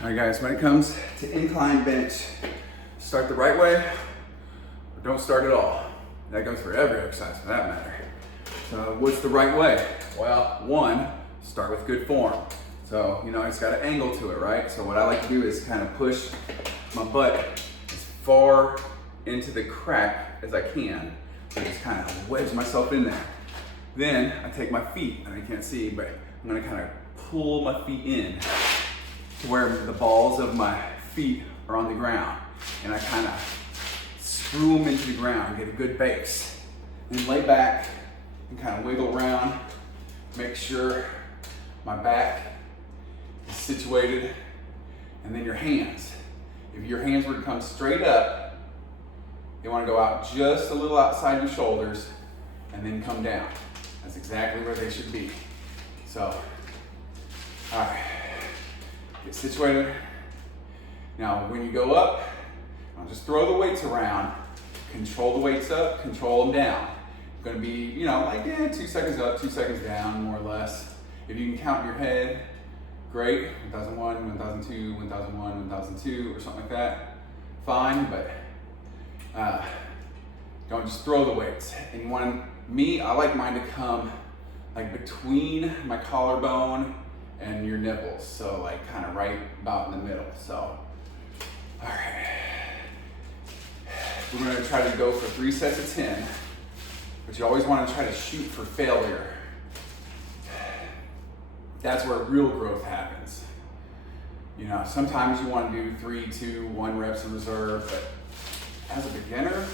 All right guys, when it comes to incline bench, start the right way or don't start at all. That goes for every exercise for that matter. So what's the right way? Well, one, start with good form. So, it's got an angle to it, right? So what I like to do is kind of push my butt as far into the crack as I can. So just kind of wedge myself in there. Then I take my feet, and you can't see, but I'm gonna kind of pull my feet in to where the balls of my feet are on the ground. And I kind of screw them into the ground, get a good base. Then lay back and kind of wiggle around, make sure my back is situated. And then your hands. If your hands were to come straight up, you want to go out just a little outside your shoulders and then come down. That's exactly where they should be. So, all right. Get situated. Now, when you go up, don't just throw the weights around. Control the weights up, control them down. It's gonna be, 2 seconds up, 2 seconds down, more or less. If you can count in your head, great. 1001, 1002, 1001, 1002, or something like that, fine, but don't just throw the weights. And I like mine to come like between my collarbone and your nipples, so like kind of right about in the middle. So, all right, we're gonna try to go for 3 sets of 10, but you always want to try to shoot for failure. That's where real growth happens. Sometimes you want to do 3, 2, 1 reps in reserve, but as a beginner,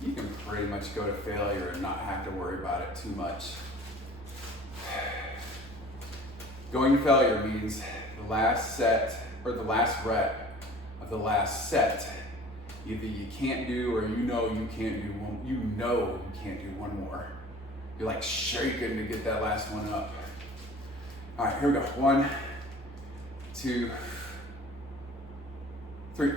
you can pretty much go to failure and not have to worry about it too much. Going to failure means the last set or the last rep of the last set, either you can't do or you can't do one. You can't do one more. You're like shaking to get that last one up. All right, here we go. 1, 2, 3.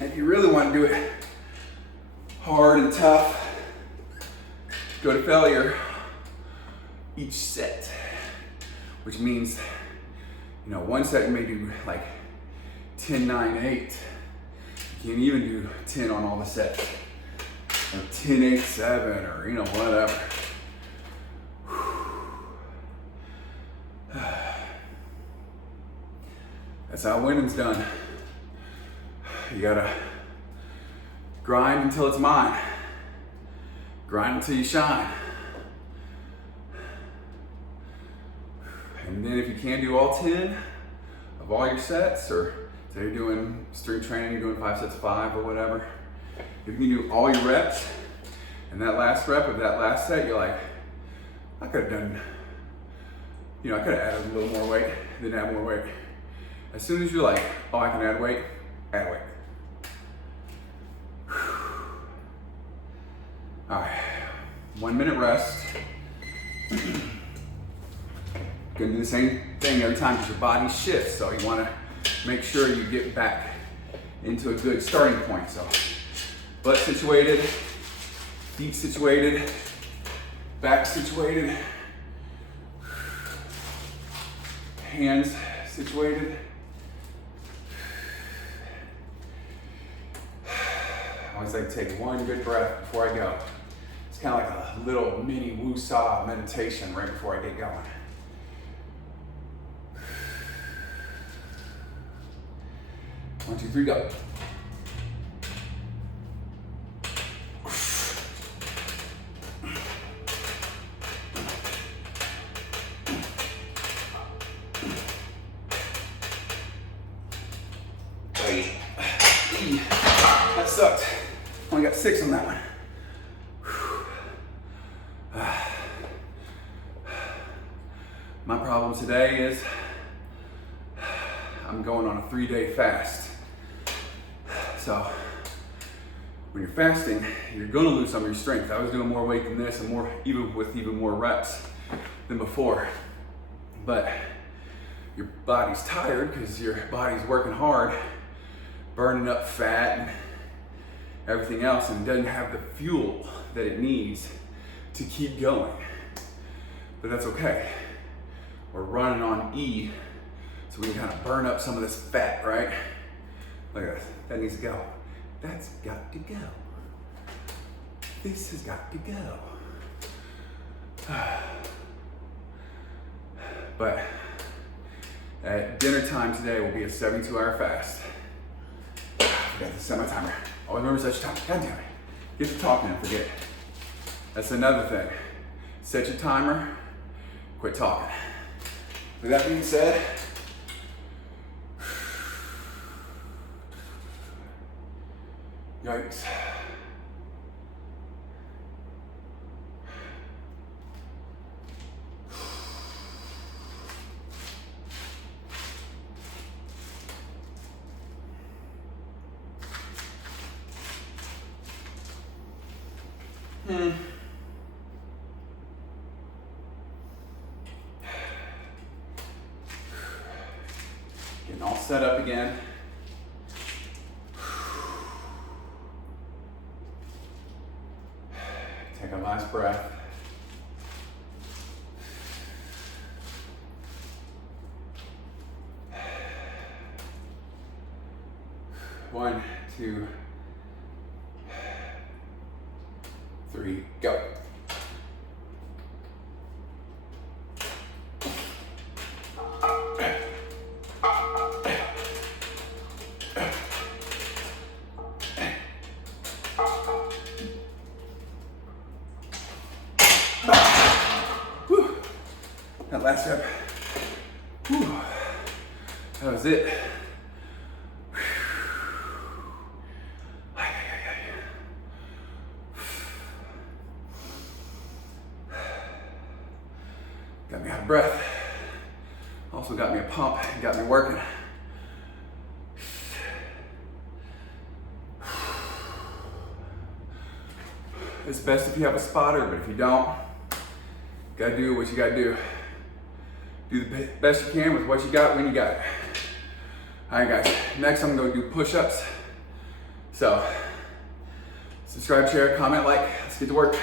If you really want to do it hard and tough, go to failure each set, which means, one set you may do like 10, 9, 8. You can even do 10 on all the sets, or 10, 8, 7, or whatever. That's how winning's done. You gotta grind until it's mine. Grind until you shine. And then if you can't do all 10 of all your sets, or say you're doing strength training, you're doing 5 sets of 5 or whatever, if you can do all your reps, and that last rep of that last set, you're like, I could have done, I could have added a little more weight, then add more weight. As soon as you're like, oh, I can add weight, add weight. All right, 1 minute rest. Gonna do the same thing every time because your body shifts, so you wanna make sure you get back into a good starting point. So, butt situated, feet situated, back situated, hands situated. I always like to take one good breath before I go. It's kind of like a little mini woo-saw meditation right before I get going. One, 2, 3, go. That sucked. Only got 6 on that one. My problem today is I'm going on a 3-day fast. So when you're fasting, you're gonna lose some of your strength. I was doing more weight than this and even more reps than before. But your body's tired because your body's working hard, burning up fat and everything else, and doesn't have the fuel that it needs to keep going. But that's okay. We're running on E, so we can kind of burn up some of this fat, right? Look at this, that needs to go. That's got to go. This has got to go. But at dinner time today will be a 72-hour fast. I forgot to set my timer. Always remember to set your timer. God damn it. Get to talking and forget. That's another thing. Set your timer, quit talking. With that being said, yikes. Getting all set up again. Take a last breath. One, two, three, go. That last rep, whew, that was it. Got me out of breath. Also got me a pump and got me working. It's best if you have a spotter, but if you don't, gotta do what you gotta do. Do the best you can with what you got when you got it. All right, guys. Next, I'm going to do push-ups. So, subscribe, share, comment, like. Let's get to work.